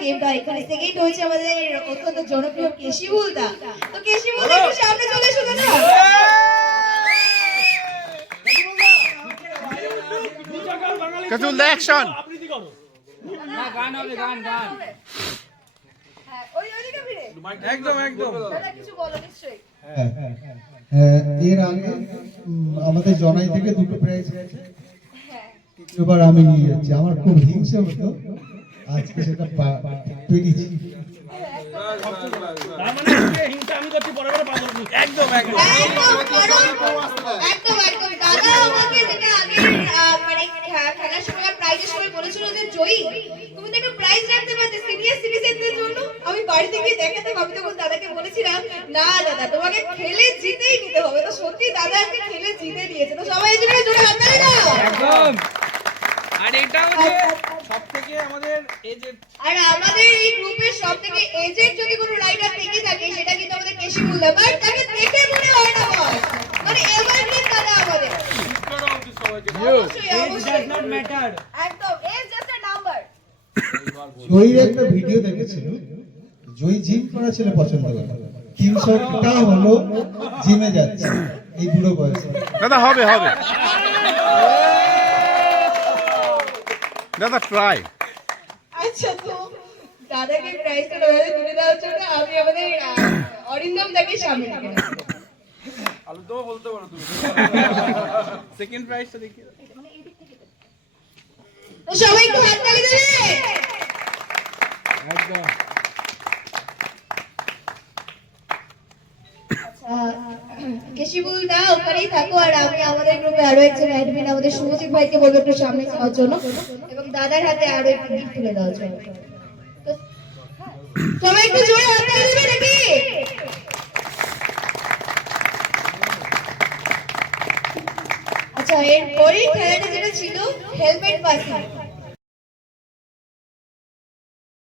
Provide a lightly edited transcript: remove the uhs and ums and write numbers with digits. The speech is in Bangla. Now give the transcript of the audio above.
টিমটা এখানে সেকেন্ড হয়েছে আমাদের অত্যন্ত জনপ্রিয় কেশিবুল দা। তো কেশিবুল দা একটু সামনে চলে এসো দাদা। কেশিবুল দা অ্যাকশন। না গান হবে, গান গান। হ্যাঁ ওই ওইদিকে ফিরে। একদম একদম। দাদা কিছু বলো নিশ্চয়ই। এর আগে আমাদের জনাই থেকে দুটো প্রাইজ হয়েছে, এবার আমি নিয়ে যাচ্ছি। আমার খুব হিংসে হতো, আজকে সেটা পেরেছি। একদম একদম। একদম একদম দাদা আমাকে যেটা আগে মানে খেলার সময় প্রাইজের সময় বলেছিল যে জয়ী তুমি তো একটা প্রাইজ রাখতে পারতে সিনিয়র সিটিজেনদের জন্য। আমি বাড়িতে গিয়ে দেখাতাম, আমি তখন দাদাকে বলেছিলাম না দাদা তোমাকে খেলে জিতেই নিতে হবে। তো সত্যি দাদা আজকে খেলে জিতে নিয়েছে। তো সবাই এই জন্য জোরে হাততালি দাও। একদম। আর এটা হচ্ছে সবথেকে আমাদের এজেড, আর আমাদের এই গ্রুপের সবথেকে এজেড যদি কোনো রাইডার থেকে থাকে সেটা কিন্তু আমাদের কেশিবুল দা। বাট তাকে দেখে মনে হয় না বস, মানে এভারগ্রিন দাদা আমাদের। অবশ্যই অবশ্যই নট ম্যাটার। একদম এজ জাস্ট আ নাম্বার। জয়ীর একটা ভিডিও দেখেছিল, জয়ী জিম করা ছেলে পছন্দ করে, 300টা হলো জিমে যাচ্ছে এই বুড়ো বয়সে। দাদা হবে হবে দাদা ট্রাই। আচ্ছা তো দাদাকে প্রাইজটা দাদাকে তুলে দেওয়ার জন্য আমি আমাদের অরিন্দম দাকে সামনে ডেকে নেব। আলু তো বলতে পারো তুমি। সেকেন্ড প্রাইজটা দেখি। তো সবাই একটু হাততালি দেবে। একদম। কেশিবুল দা ওখানেই থাকো, আর আমি আমাদের গ্রুপে আরো একজন অ্যাডমিন আমাদের শুভজিৎ ভাইকে বলবো একটু সামনে যাওয়ার জন্য এবং দাদার হাতে আরো একটু গিফট তুলে দেওয়ার জন্য। তো সবাই একটু জোরে হাততালি দেবে নাকি? আচ্ছা এরপরেই খেলাটা যেটা ছিল হেলমেট পাসিং।